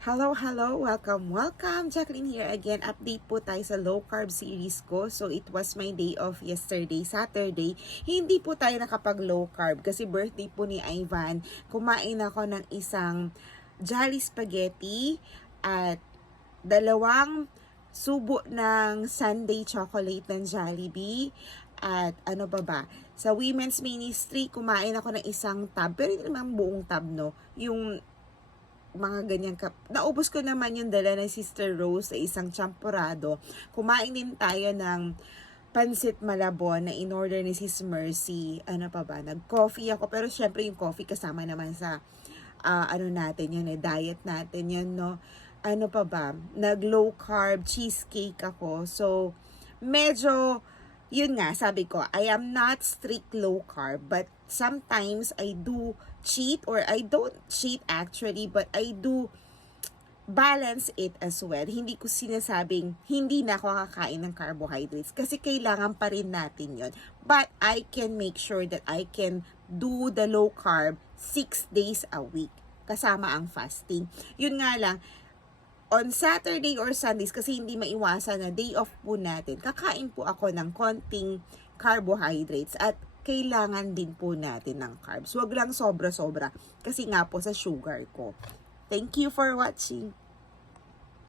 Hello, hello! Welcome! Jacqueline here again. Update po tayo sa low carb series ko. So, it was my day off yesterday, Saturday. Hindi po tayo nakapag low carb kasi birthday po ni Ivan. Kumain ako ng isang Jolly Spaghetti at dalawang subo ng Sundae chocolate ng Jollibee. At ano ba? Sa Women's Ministry, kumain ako ng isang tab. Pero hindi naman buong tab, no? Yung mga ganyan naubos ko naman yung dala ng Sister Rose sa isang champurado. Kumain din tayo ng pansit malabon na in-order ni Sis Mercy. Ano pa ba? Nag-coffee ako. Pero syempre yung coffee kasama naman sa diet natin yan, no? Ano pa ba? Nag-low carb cheesecake ako. So, medyo yun nga, sabi ko, I am not strict low carb, but sometimes I do cheat, or I don't cheat actually, but I do balance it as well. Hindi ko sinasabing hindi na ako kakain ng carbohydrates kasi kailangan pa rin natin yon. But I can make sure that I can do the low carb 6 days a week kasama ang fasting. Yun nga lang, on Saturday or Sundays, kasi hindi maiwasan na day off po natin, kakain po ako ng konting carbohydrates at kailangan din po natin ng carbs. Huwag lang sobra-sobra kasi nga po sa sugar ko. Thank you for watching.